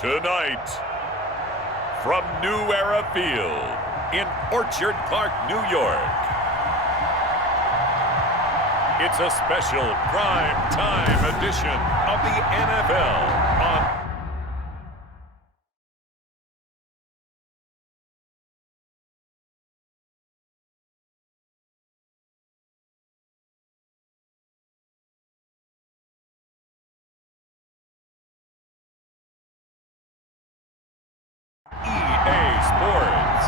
Tonight, from New Era Field in Orchard Park, New York, it's a special prime time edition of the NFL on EA Sports.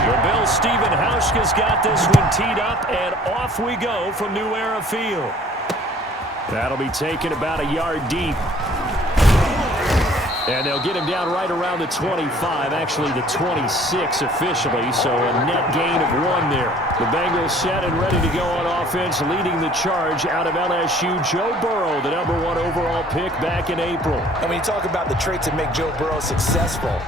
The Bills' Stephen Hauschka's got this one teed up, and off we go from New Era Field. That'll be taken about a yard deep. And they'll get him down right around the 25, actually the 26 officially, so a net gain of 1 there. The Bengals set and ready to go on offense, leading the charge out of LSU, Joe Burrow, the #1 overall pick back in April. And when you talk about the traits that make Joe Burrow successful,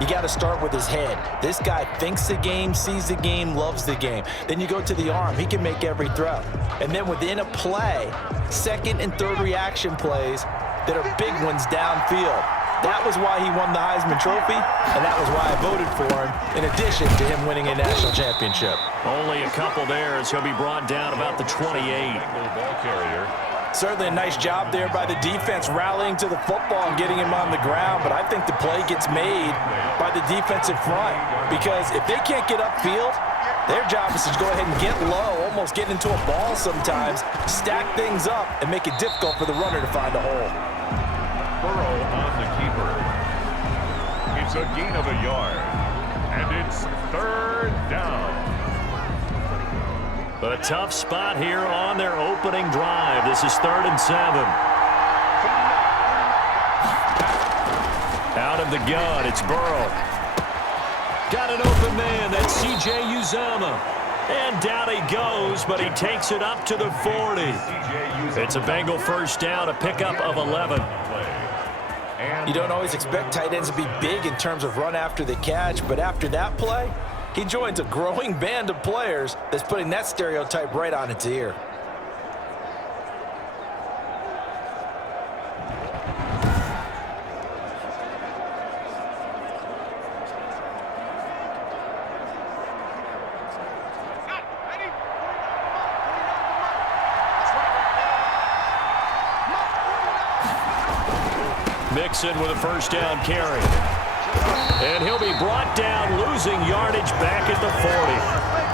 you got to start with his head. This guy thinks the game, sees the game, loves the game. Then you go to the arm. He can make every throw. And then within a play, second and third reaction plays that are big ones downfield. That was why he won the Heisman Trophy, and that was why I voted for him, in addition to him winning a national championship. Only a couple there as he'll be brought down about the 28. Ball carrier. Certainly a nice job there by the defense rallying to the football and getting him on the ground, but I think the play gets made by the defensive front because if they can't get upfield, their job is to go ahead and get low, almost get into a ball sometimes, stack things up, and make it difficult for the runner to find a hole. Burrow on the keeper. It's a gain of a yard, and it's 3rd down. A tough spot here on their opening drive. This is 3rd and 7. Out of the gun, it's Burrow. Got an open man, that's C.J. Uzomah. And down he goes, but he takes it up to the 40. It's a Bengal first down, a pickup of 11. You don't always expect tight ends to be big in terms of run after the catch, but after that play, he joins a growing band of players that's putting that stereotype right on its ear. Mixon with a first down carry. And he'll be brought down, losing yardage back at the 40.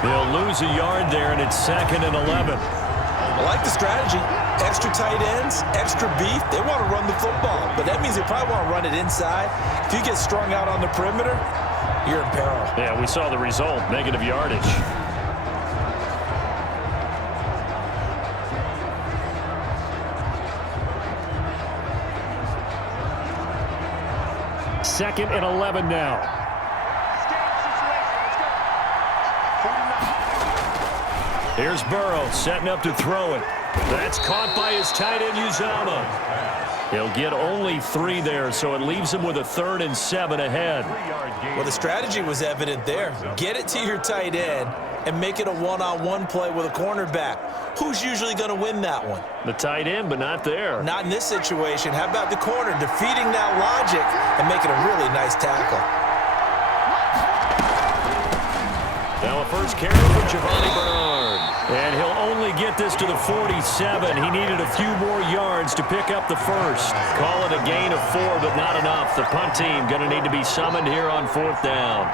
They'll lose a yard there, and it's 2nd and 11. I like the strategy. Extra tight ends, extra beef. They want to run the football, but that means they probably want to run it inside. If you get strung out on the perimeter, you're in peril. Yeah, we saw the result, negative yardage. Second and 11 now. Here's Burrow setting up to throw it. That's caught by his tight end, Uzomah. He'll get only 3 there, so it leaves him with a 3rd and 7 ahead. Well, the strategy was evident there. Get it to your tight end and make it a one-on-one play with a cornerback. Who's usually going to win that one? The tight end, but not there. Not in this situation. How about the corner defeating that logic and making a really nice tackle? Now a first carry for Giovanni Bernard. And he'll only get this to the 47. He needed a few more yards to pick up the first. Call it a gain of 4, but not enough. The punt team going to need to be summoned here on 4th down.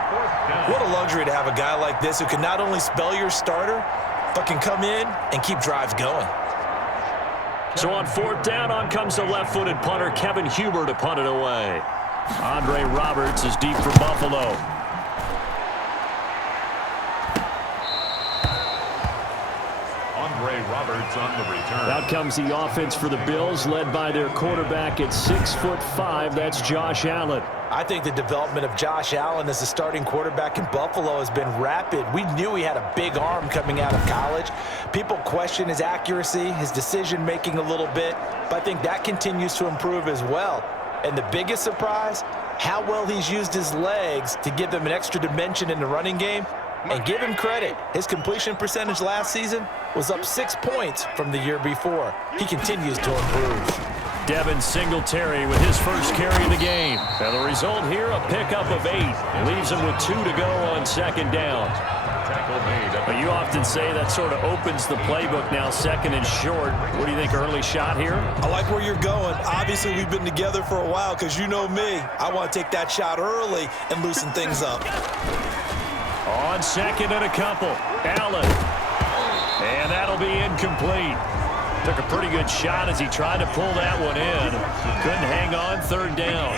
What a luxury to have a guy like this who can not only spell your starter, but can come in and keep drives going. So on 4th down, on comes the left-footed punter, Kevin Huber, to punt it away. Andre Roberts is deep for Buffalo. Roberts on the return. Out comes the offense for the Bills, led by their quarterback at 6'5". That's Josh Allen. I think the development of Josh Allen as the starting quarterback in Buffalo has been rapid. We knew he had a big arm coming out of college. People question his accuracy, his decision-making a little bit, but I think that continues to improve as well. And the biggest surprise, how well he's used his legs to give them an extra dimension in the running game And give him credit. His completion percentage last season was up 6 points from the year before. He continues to improve. Devin Singletary with his first carry of the game. And the result here, a pickup of 8. Leaves him with 2 to go on second down. But you often say that sort of opens the playbook now, second and short. What do you think, early shot here? I like where you're going. Obviously, we've been together for a while because you know me. I want to take that shot early and loosen things up. On second and a couple, Allen. And that'll be incomplete. Took a pretty good shot as he tried to pull that one in. Couldn't hang on, third down.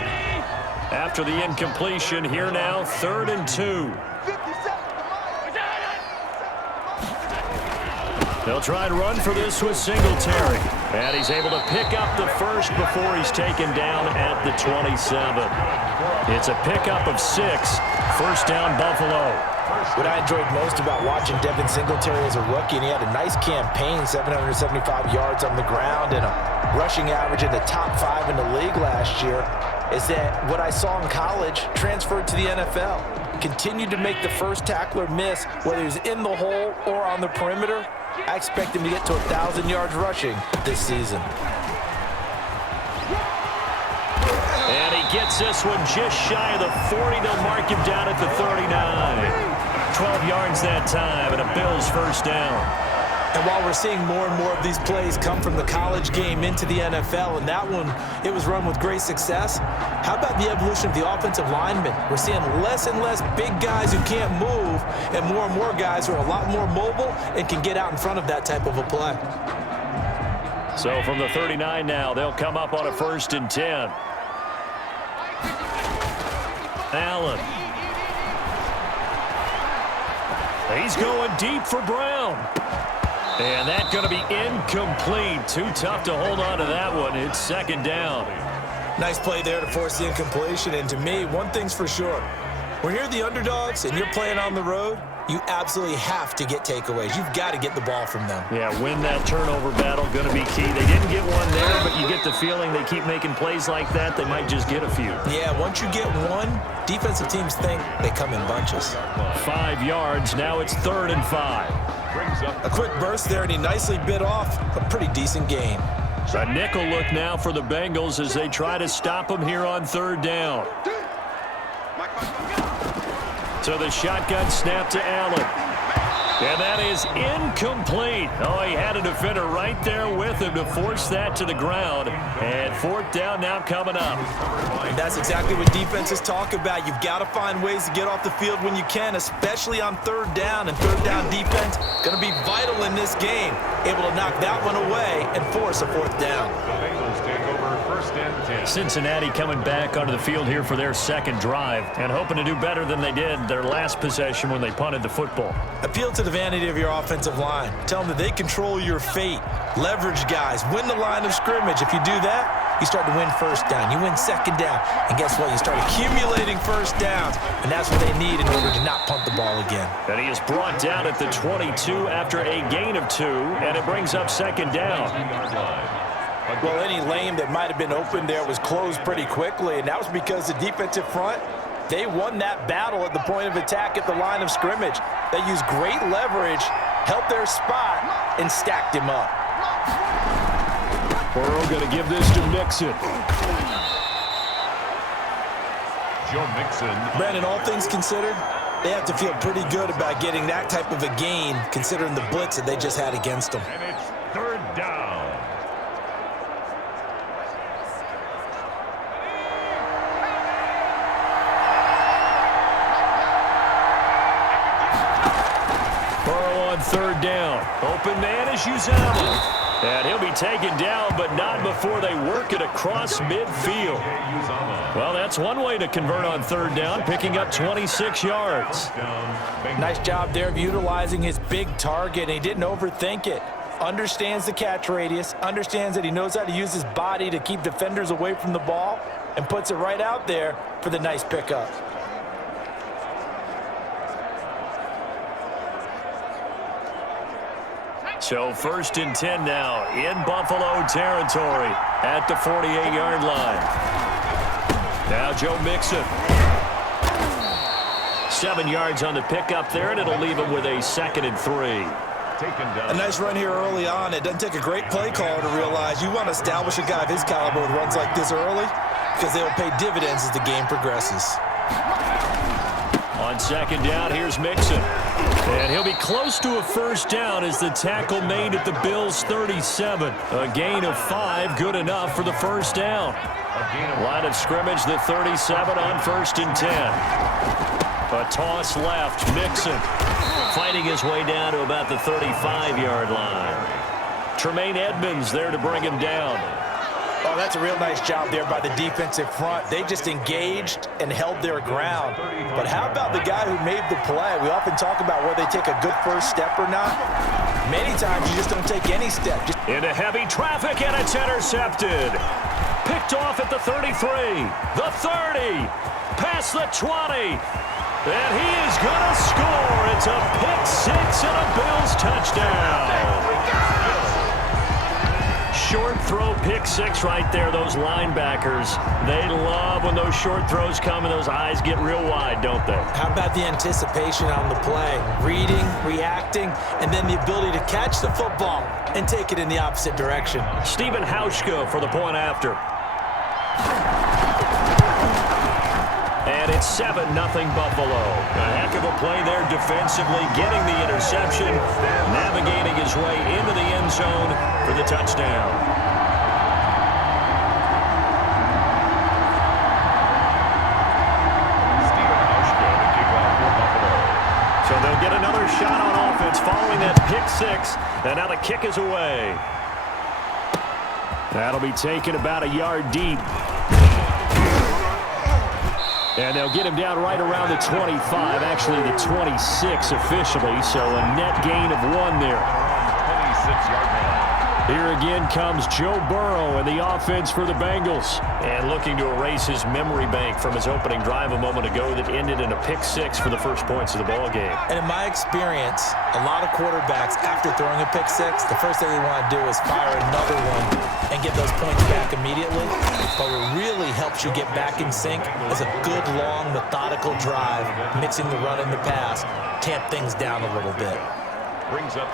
After the incompletion, here now, 3rd and 2. They'll try and run for this with Singletary. And he's able to pick up the first before he's taken down at the 27. It's a pickup of 6. First down, Buffalo. What I enjoyed most about watching Devin Singletary as a rookie, and he had a nice campaign, 775 yards on the ground and a rushing average in the top 5 in the league last year, is that what I saw in college transferred to the NFL. Continued to make the first tackler miss, whether he's in the hole or on the perimeter. I expect him to get to 1,000 yards rushing this season. And he gets this one just shy of the 40. They'll mark him down at the 39. 12 yards that time, and a Bills first down. And while we're seeing more and more of these plays come from the college game into the NFL, and that one, it was run with great success, how about the evolution of the offensive linemen? We're seeing less and less big guys who can't move, and more guys who are a lot more mobile and can get out in front of that type of a play. So from the 39 now, they'll come up on a 1st and 10. Allen. He's going deep for Brown. And that's going to be incomplete. Too tough to hold on to that one. It's 2nd down. Nice play there to force the incompletion. And to me, one thing's for sure. When you're the underdogs and you're playing on the road, you absolutely have to get takeaways. You've got to get the ball from them. Yeah, win that turnover battle, going to be key. They didn't get one there, but you get the feeling they keep making plays like that, they might just get a few. Yeah, once you get one, defensive teams think they come in bunches. 5 yards, now it's 3rd and 5. A quick burst there, and he nicely bit off a pretty decent gain. A nickel look now for the Bengals as they try to stop him here on 3rd down. So the shotgun snap to Allen. And that is incomplete. Oh, he had a defender right there with him to force that to the ground. And 4th down now coming up. And that's exactly what defenses talk about. You've got to find ways to get off the field when you can, especially on 3rd down. And 3rd down defense going to be vital in this game. Able to knock that one away and force a 4th down. The Bengals take over 1st and 10. Cincinnati coming back onto the field here for their 2nd drive and hoping to do better than they did their last possession when they punted the football. Appeal to the vanity of your offensive line. Tell them that they control your fate. Leverage guys. Win the line of scrimmage. If you do that, you start to win 1st down. You win 2nd down. And guess what? You start accumulating 1st downs. And that's what they need in order to not punt the ball again. And he is brought down at the 22 after a gain of 2. And it brings up 2nd down. Well, any lane that might have been open there was closed pretty quickly, and that was because the defensive front, they won that battle at the point of attack at the line of scrimmage. They used great leverage, held their spot, and stacked him up. Burrow going to give this to Mixon. Joe Mixon. Brandon, all things considered, they have to feel pretty good about getting that type of a gain, considering the blitz that they just had against them. And it's 3rd down. Burrow on 3rd down. Open man is Uzama. And he'll be taken down, but not before they work it across midfield. Well, that's one way to convert on 3rd down, picking up 26 yards. Nice job there of utilizing his big target. He didn't overthink it. Understands the catch radius, understands that he knows how to use his body to keep defenders away from the ball, and puts it right out there for the nice pickup. So 1st and 10 now in Buffalo territory at the 48-yard line. Now Joe Mixon. 7 yards on the pickup there, and it'll leave him with a 2nd and 3. A nice run here early on. It doesn't take a great play caller to realize you want to establish a guy of his caliber with runs like this early because they will pay dividends as the game progresses. On 2nd down, here's Mixon. And he'll be close to a 1st down as the tackle made at the Bills' 37. A gain of 5, good enough for the 1st down. Line of scrimmage, the 37 on 1st and 10. A toss left, Mixon fighting his way down to about the 35-yard line. Tremaine Edmonds there to bring him down. Oh, that's a real nice job there by the defensive front. They just engaged and held their ground. But how about the guy who made the play? We often talk about whether they take a good first step or not. Many times you just don't take any step. Into heavy traffic, and it's intercepted. Picked off at the 33, the 30, past the 20. And he is going to score. It's a pick 6 and a Bills touchdown. Short throw, pick 6 right there. Those linebackers, they love when those short throws come and those eyes get real wide, don't they? How about the anticipation on the play? Reading, reacting, and then the ability to catch the football and take it in the opposite direction. Stephen Hauschka for the point after. And it's 7-0 Buffalo. A heck of a play there defensively, getting the interception, navigating his way into the end zone for the touchdown. Stephen Hauschka to kick off for Buffalo. So they'll get another shot on offense following that pick 6, and now the kick is away. That'll be taken about a yard deep. And they'll get him down right around the 25, actually the 26 officially, so a net gain of 1 there. 26-yard line. Here again comes Joe Burrow and the offense for the Bengals. And looking to erase his memory bank from his opening drive a moment ago that ended in a pick 6 for the first points of the ball game. And in my experience, a lot of quarterbacks, after throwing a pick 6, the first thing they want to do is fire another one and get those points back immediately. But what really helps you get back in sync is a good, long, methodical drive, mixing the run and the pass, tamp things down a little bit.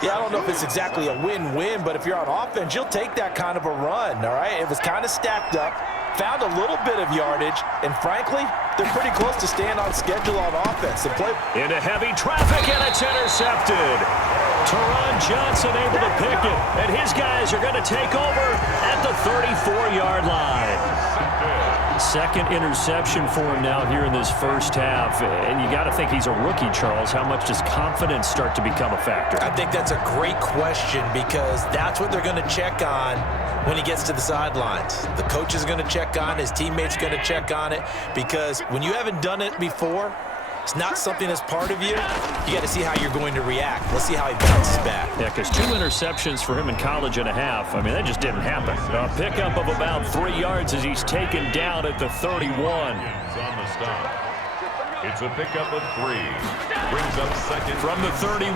Yeah, I don't know if it's exactly a win-win, but if you're on offense, you'll take that kind of a run, all right? It was kind of stacked up, found a little bit of yardage, and frankly, they're pretty close to staying on schedule on offense. The play into heavy traffic, and it's intercepted. Teron Johnson able to pick it, and his guys are going to take over at the 34-yard line. Second interception for him now here in this first half. And you got to think he's a rookie, Charles. How much does confidence start to become a factor? I think that's a great question because that's what they're going to check on when he gets to the sidelines. The coach is going to check on, his teammates going to check on it because when you haven't done it before, it's not something that's part of you. You got to see how you're going to react. Let's see how he bounces back. Yeah, because 2 interceptions for him in college and a half. I mean, that just didn't happen. A pickup of about 3 yards as he's taken down at the 31. On the stop. It's a pickup of 3. Brings up second. From the 31,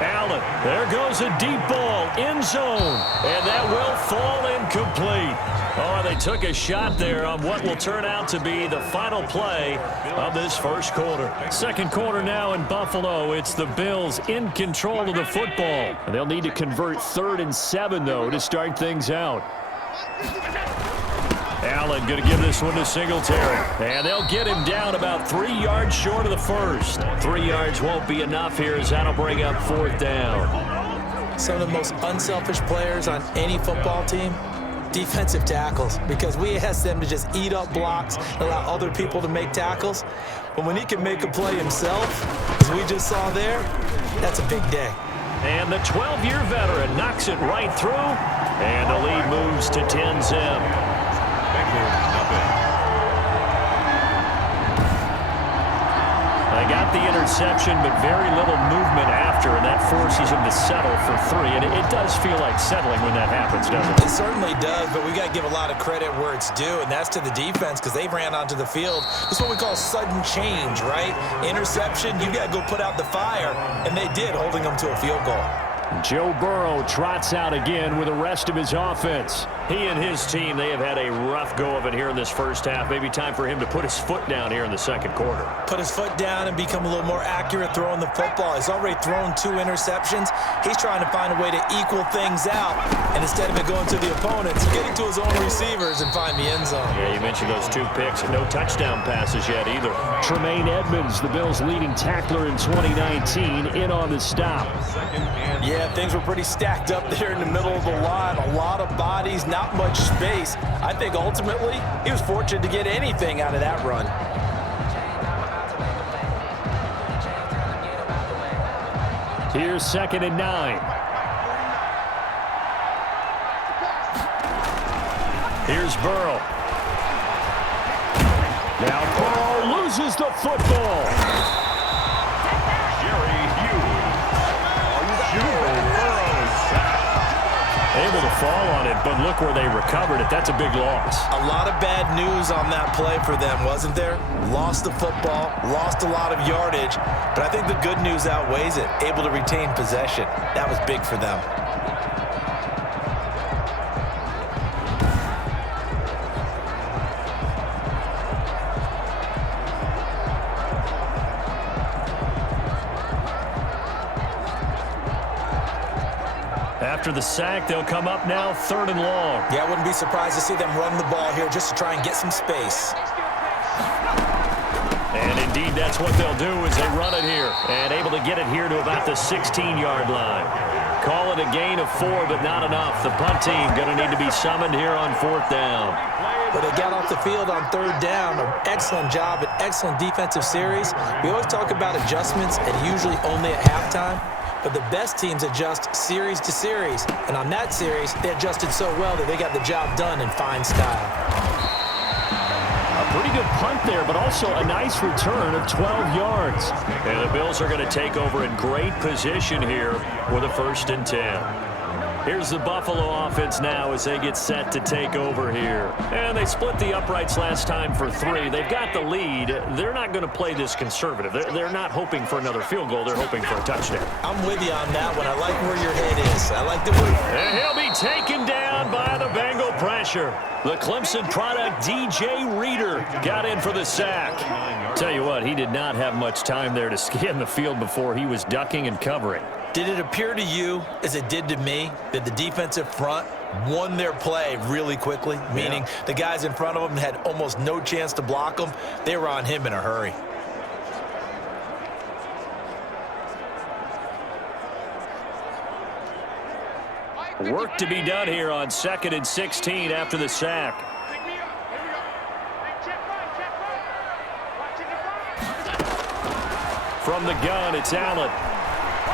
Allen. There goes a deep ball, end zone. And that will fall incomplete. Oh, they took a shot there on what will turn out to be the final play of this first quarter. Second quarter now in Buffalo. It's the Bills in control of the football. And they'll need to convert 3rd and 7, though, to start things out. Allen going to give this one to Singletary. And they'll get him down about 3 yards short of the first. 3 yards won't be enough here as that'll bring up 4th down. Some of the most unselfish players on any football team, defensive tackles, because we ask them to just eat up blocks and allow other people to make tackles. But when he can make a play himself, as we just saw there, that's a big day. And the 12-year veteran knocks it right through, and the lead moves to 10-zip. They got the interception, but very little movement after, and that forces him to settle for 3. And it does feel like settling when that happens, doesn't it? It certainly does, but we got to give a lot of credit where it's due, and that's to the defense because they ran onto the field. This is what we call sudden change, right? Interception, you got to go put out the fire, and they did, holding them to a field goal. Joe Burrow trots out again with the rest of his offense. He and his team, they have had a rough go of it here in this first half. Maybe time for him to put his foot down here in the second quarter. Put his foot down and become a little more accurate throwing the football. He's already thrown 2 interceptions. He's trying to find a way to equal things out. And instead of it going to the opponents, getting to his own receivers and find the end zone. Yeah, you mentioned those 2 picks and no touchdown passes yet either. Tremaine Edmonds, the Bills' leading tackler in 2019, in on the stop. Yeah, things were pretty stacked up there in the middle of the line. A lot of bodies, not much space. I think ultimately he was fortunate to get anything out of that run. Here's 2nd and 9. Here's Burrow. Now Burrow loses the football. Jerry Hughes. Joe Burrow sacked. Able to fall on it, but look where they recovered it. That's a big loss. A lot of bad news on that play for them, wasn't there? Lost the football, lost a lot of yardage, but I think the good news outweighs it. Able to retain possession. That was big for them. After the sack, they'll come up now 3rd and long. Yeah, I wouldn't be surprised to see them run the ball here just to try and get some space. And indeed, that's what they'll do is they run it here. And able to get it here to about the 16-yard line. Call it a gain of 4, but not enough. The punt team going to need to be summoned here on 4th down. But they got off the field on 3rd down. An excellent job, an excellent defensive series. We always talk about adjustments and usually only at halftime. But the best teams adjust series to series. And on that series, they adjusted so well that they got the job done in fine style. A pretty good punt there, but also a nice return of 12 yards. And the Bills are going to take over in great position here with a 1st and 10. Here's the Buffalo offense now as they get set to take over here. And they split the uprights last time for 3. They've got the lead. They're not going to play this conservative. They're not hoping for another field goal. They're hoping for a touchdown. I'm with you on that one. I like where your head is. I like the move. And he'll be taken down by the Bengal pressure. The Clemson product, DJ Reader, got in for the sack. Tell you what, he did not have much time there to scan the field before he was ducking and covering. Did it appear to you, as it did to me, that the defensive front won their play really quickly? Meaning the guys in front of them had almost no chance to block them. They were on him in a hurry. Work to be done here on 2nd and 16 after the sack. From the gun, it's Allen.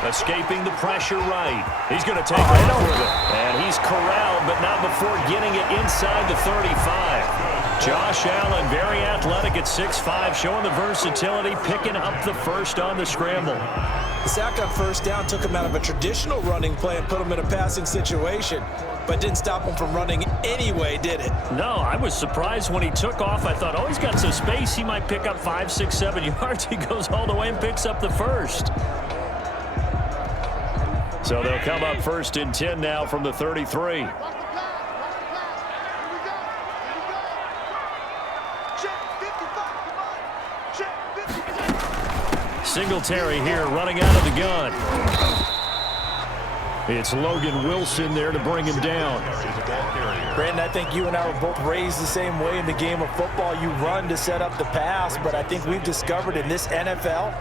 Escaping the pressure right. He's going to take off with it. And he's corralled, but not before getting it inside the 35. Josh Allen, very athletic at 6'5", showing the versatility, picking up the 1st on the scramble. The sack on 1st down took him out of a traditional running play and put him in a passing situation, but didn't stop him from running anyway, did it? No, I was surprised when he took off. I thought, oh, he's got some space. He might pick up 5, 6, 7 yards. He goes all the way and picks up the 1st. So they'll come up 1st and 10 now from the 33. Singletary here running out of the gun. It's Logan Wilson there to bring him down. Brandon, I think you and I were both raised the same way in the game of football. You run to set up the pass, but I think we've discovered in this NFL,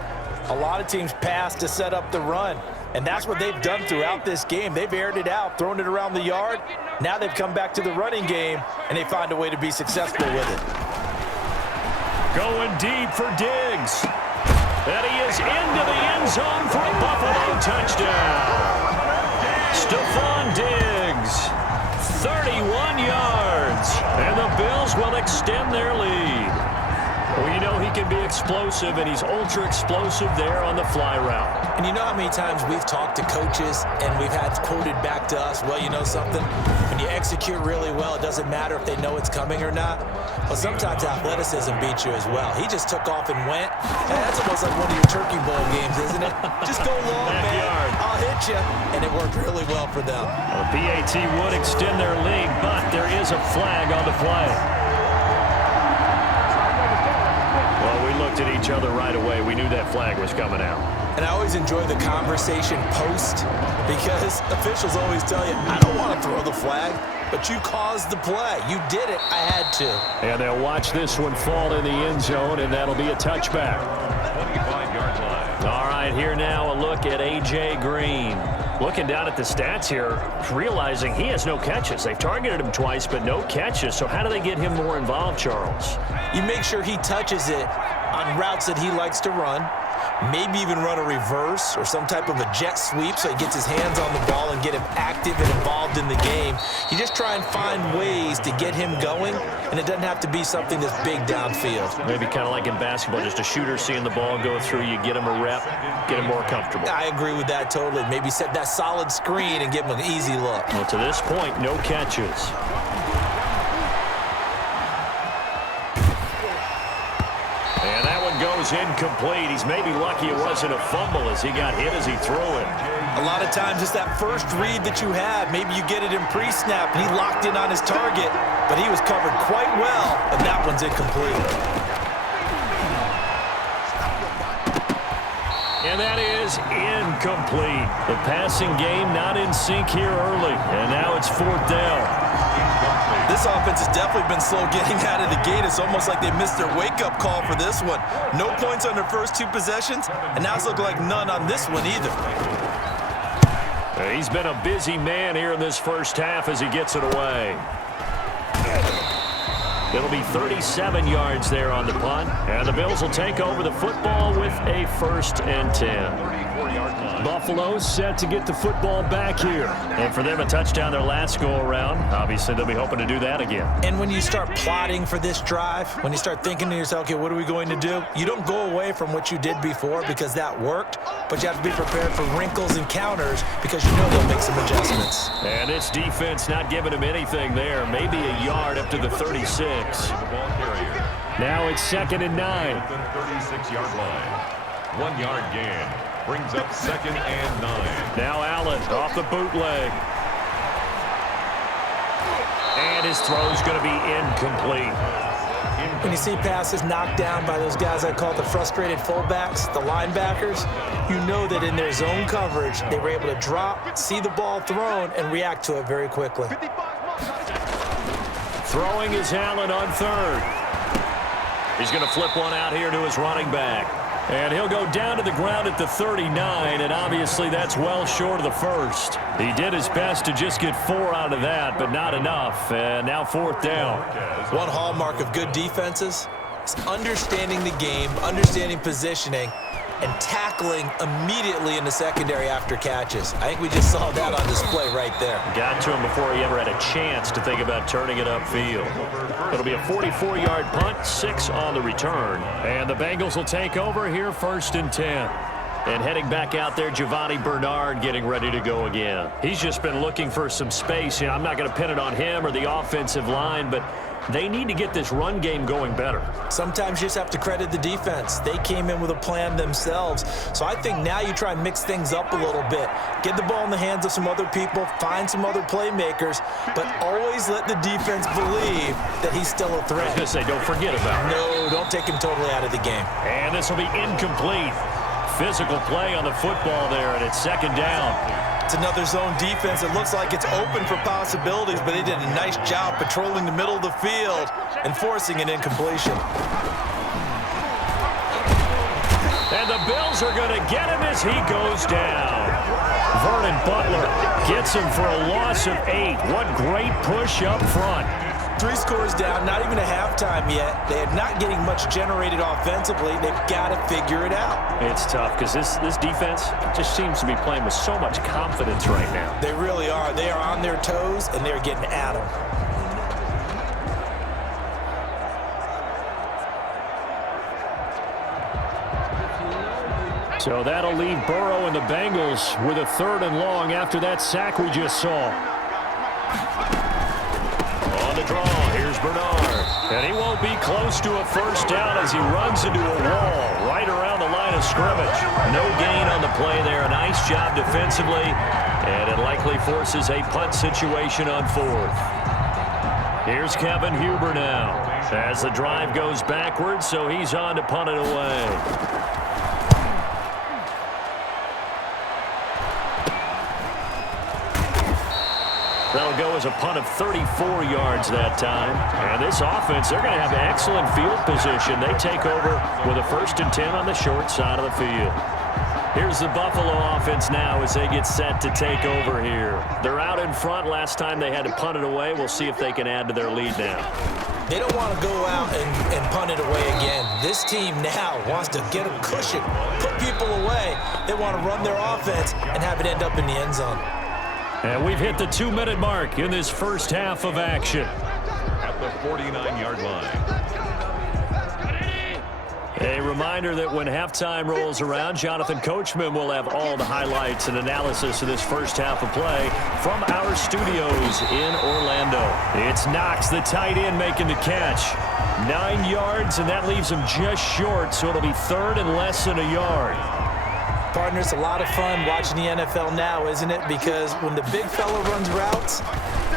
a lot of teams pass to set up the run. And that's what they've done throughout this game. They've aired it out, thrown it around the yard. Now they've come back to the running game, and they find a way to be successful with it. Going deep for Diggs. And he is into the end zone for a Buffalo touchdown. Stephon Diggs, 31 yards. And the Bills will extend their lead. Well, you know he can be explosive, and he's ultra-explosive there on the fly route. And you know how many times we've talked to coaches and we've had quoted back to us, well, you know something? When you execute really well, it doesn't matter if they know it's coming or not. But sometimes athleticism beats you as well. He just took off and went. Hey, that's almost like one of your Turkey Bowl games, isn't it? Just go long, man. I'll hit you. And it worked really well for them. The PAT would extend their lead, but there is a flag on the play. Well, we looked at each other right away. We knew that flag was coming out. And I always enjoy the conversation post because officials always tell you, I don't want to throw the flag, but you caused the play. You did it. I had to. And they'll watch this one fall in the end zone, and that'll be a touchback. 25-yard line. All right, here now a look at A.J. Green. Looking down at the stats here, realizing he has no catches. They've targeted him twice, but no catches. So how do they get him more involved, Charles? You make sure he touches it on routes that he likes to run. Maybe even run a reverse or some type of a jet sweep so he gets his hands on the ball and get him active and involved in the game. You just try and find ways to get him going, and it doesn't have to be something that's big downfield. Maybe kind of like in basketball, just a shooter seeing the ball go through, you get him a rep, get him more comfortable. I agree with that totally. Maybe set that solid screen and give him an easy look. Well, to this point, no catches. And that one goes incomplete. He's maybe lucky it wasn't a fumble as he got hit as he threw it. A lot of times it's that first read that you have. Maybe you get it in pre-snap, and he locked in on his target, but he was covered quite well, and that one's incomplete. And that is incomplete. The passing game not in sync here early, and now it's 4th down. This offense has definitely been slow getting out of the gate. It's almost like they missed their wake-up call for this one. No points on their first 2 possessions, and now it's looking like none on this one either. He's been a busy man here in this first half as he gets it away. It'll be 37 yards there on the punt, and the Bills will take over the football with a 1st and 10. Buffalo set to get the football back here. And for them, a touchdown their last go-around. Obviously, they'll be hoping to do that again. And when you start plotting for this drive, when you start thinking to yourself, okay, what are we going to do? You don't go away from what you did before because that worked, but you have to be prepared for wrinkles and counters because you know they'll make some adjustments. And this defense not giving him anything there. Maybe a yard up to the 36. Now it's 2nd and 9. 36-yard line. 1 yard gain. Brings up 2nd and 9. Now Allen off the bootleg. And his throw's going to be incomplete. When you see passes knocked down by those guys I call the frustrated fullbacks, the linebackers, you know that in their zone coverage, they were able to drop, see the ball thrown, and react to it very quickly. Throwing is Allen on 3rd. He's going to flip one out here to his running back. And he'll go down to the ground at the 39, and obviously that's well short of the 1st. He did his best to just get 4 out of that, but not enough. And now 4th down. One hallmark of good defenses is understanding the game, understanding positioning, and tackling immediately in the secondary after catches. I think we just saw that on display right there. Got to him before he ever had a chance to think about turning it upfield. It'll be a 44-yard punt, 6 on the return. And the Bengals will take over here 1st and 10. And heading back out there, Giovanni Bernard getting ready to go again. He's just been looking for some space. You know, I'm not going to pin it on him or the offensive line, but they need to get this run game going better. Sometimes you just have to credit the defense. They came in with a plan themselves. So I think now you try and mix things up a little bit. Get the ball in the hands of some other people, find some other playmakers, but always let the defense believe that he's still a threat. I was going to say, don't forget about it. No, don't take him totally out of the game. And this will be incomplete. Physical play on the football there, and it's 2nd down. It's another zone defense. It looks like it's open for possibilities, but they did a nice job patrolling the middle of the field and forcing an incompletion. And the Bills are going to get him as he goes down. Vernon Butler gets him for a loss of 8. What great push up front. 3 scores down, not even a halftime yet. They are not getting much generated offensively. They've got to figure it out. It's tough because this defense just seems to be playing with so much登right now. They really are. They are on their toes, and they're getting at them. So that'll leave Burrow and the Bengals with a 3rd and long after that sack we just saw. Bernard. And he won't be close to a first down as he runs into a wall right around the line of scrimmage. No gain on the play there. A nice job defensively. And it likely forces a punt situation on fourth. Here's Kevin Huber now as the drive goes backwards, so he's on to punt it away. That'll go as a punt of 34 yards that time. And this offense, they're going to have excellent field position. They take over with a 1st and 10 on the short side of the field. Here's the Buffalo offense now as they get set to take over here. They're out in front. Last time they had to punt it away. We'll see if they can add to their lead now. They don't want to go out and punt it away again. This team now wants to get a cushion, put people away. They want to run their offense and have it end up in the end zone. And we've hit the 2-minute mark in this first half of action. At the 49-yard line. A reminder that when halftime rolls around, Jonathan Coachman will have all the highlights and analysis of this first half of play from our studios in Orlando. It's Knox, the tight end, making the catch. 9 yards, and that leaves him just short, so it'll be 3rd and less than a yard. Partner, it's a lot of fun watching the NFL now, isn't it? Because when the big fella runs routes,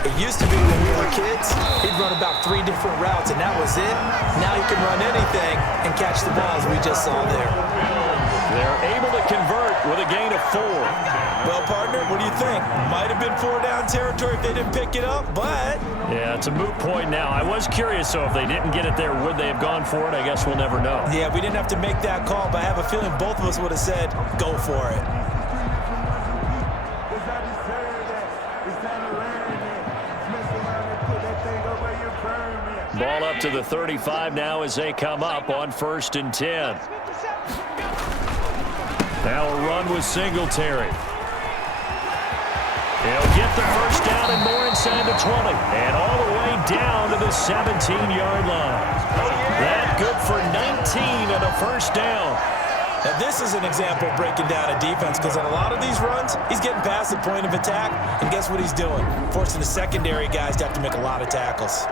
it used to be when we were kids, he'd run about 3 different routes, and that was it. Now he can run anything and catch the balls we just saw there. They're able to convert with a gain of 4. Well, partner, what do you think? Might have been 4-down territory if they didn't pick it up, but... Yeah, it's a moot point now. I was curious, so if they didn't get it there, would they have gone for it? I guess we'll never know. Yeah, we didn't have to make that call, but I have a feeling both of us would have said, go for it. Ball up to the 35 now as they come up on 1st and 10. Now a run with Singletary. He'll get the first down and more inside the 20. And all the way down to the 17-yard line. That good for 19 and a first down. Now this is an example of breaking down a defense, because on a lot of these runs, he's getting past the point of attack, and guess what he's doing? Forcing the secondary guys to have to make a lot of tackles.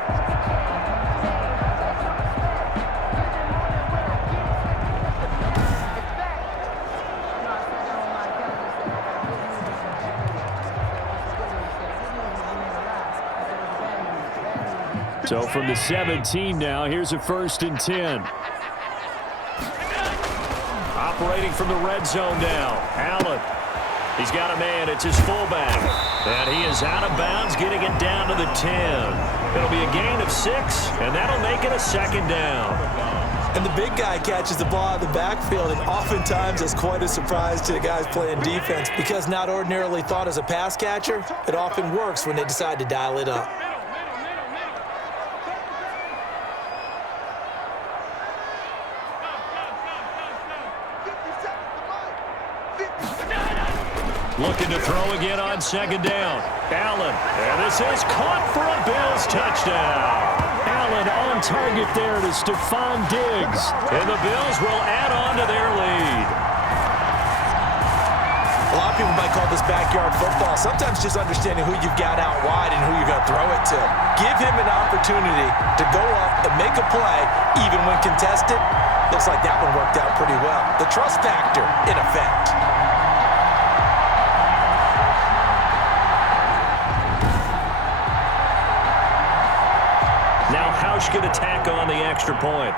So from the 17 now, here's a 1st and 10. Operating from the red zone now. Allen. He's got a man. It's his fullback. And he is out of bounds, getting it down to the 10. It'll be a gain of 6, and that'll make it a 2nd down. And the big guy catches the ball out of the backfield, and oftentimes it's quite a surprise to the guys playing defense, because not ordinarily thought as a pass catcher, it often works when they decide to dial it up. Looking to throw again on 2nd down. Allen. And this is caught for a Bills touchdown. Allen on target there to Stephon Diggs. And the Bills will add on to their lead. A lot of people might call this backyard football. Sometimes just understanding who you've got out wide and who you're going to throw it to. Give him an opportunity to go up and make a play, even when contested. Looks like that one worked out pretty well. The trust factor in effect. Now Hausch going to tack on the extra point.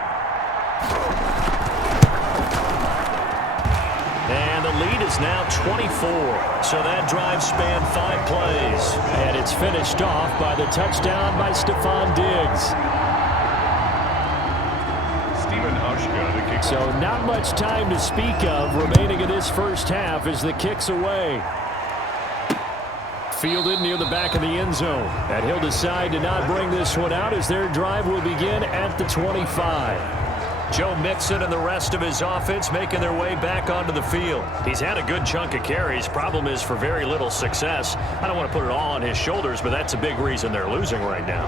And the lead is now 24. So that drive spanned 5 plays. And it's finished off by the touchdown by Stephon Diggs. Stephen Hauschka, the kick. So not much time to speak of remaining in this first half as the kick's away. Fielded near the back of the end zone. And he'll decide to not bring this one out as their drive will begin at the 25. Joe Mixon and the rest of his offense making their way back onto the field. He's had a good chunk of carries. Problem is for very little success. I don't want to put it all on his shoulders, but that's a big reason they're losing right now.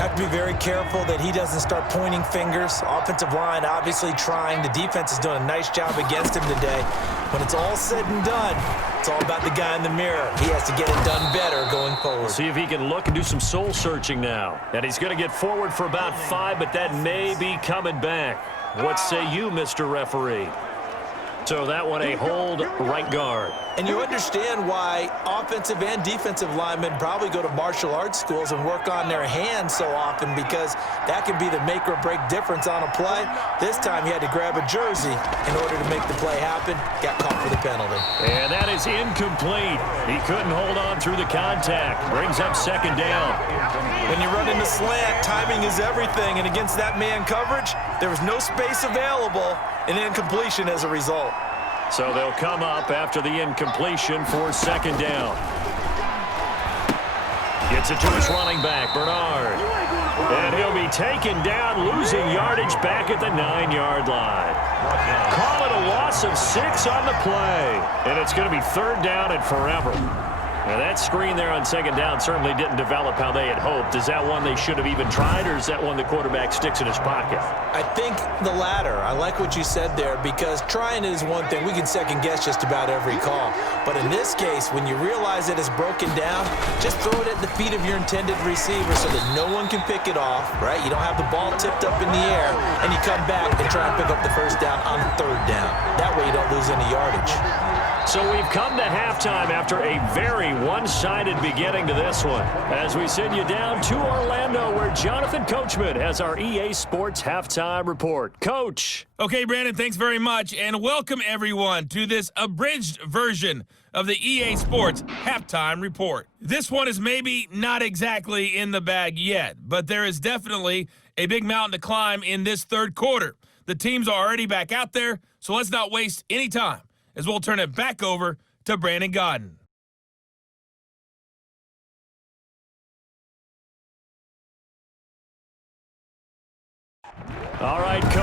Have to be very careful that he doesn't start pointing fingers. Offensive line obviously trying. The defense is doing a nice job against him today. When it's all said and done, it's all about the guy in the mirror. He has to get it done better going forward. See if he can look and do some soul searching now. And he's going to get forward for about 5, but that may be coming back. What say you, Mr. Referee? So that one a hold right guard. And you understand why offensive and defensive linemen probably go to martial arts schools and work on their hands so often, because that can be the make or break difference on a play. This time he had to grab a jersey in order to make the play happen. Got caught for the penalty. And that is incomplete. He couldn't hold on through the contact. Brings up second down. When you run into slant, timing is everything. And against that man coverage, there was no space available, and incompletion as a result. So they'll come up after the incompletion for second down. Gets it to his running back, Bernard. And he'll be taken down, losing yardage back at the 9-yard line. Call it a loss of 6 on the play. And it's going to be third down and forever. Now that screen there on second down certainly didn't develop how they had hoped. Is that one they should have even tried, or is that one the quarterback sticks in his pocket? I think the latter. I like what you said there, because trying is one thing. We can second guess just about every call. But in this case, when you realize it is broken down, just throw it at the feet of your intended receiver so that no one can pick it off, right? You don't have the ball tipped up in the air, and you come back and try and pick up the first down on third down. That way you don't lose any yardage. So we've come to halftime after a very one-sided beginning to this one, as we send you down to Orlando, where Jonathan Coachman has our EA Sports Halftime Report. Coach. Okay, Brandon, thanks very much, and welcome everyone to this abridged version of the EA Sports Halftime Report. This one is maybe not exactly in the bag yet, but there is definitely a big mountain to climb in this third quarter. The teams are already back out there, so let's not waste any time, as we'll turn it back over to Brandon Godden. All right, Coach.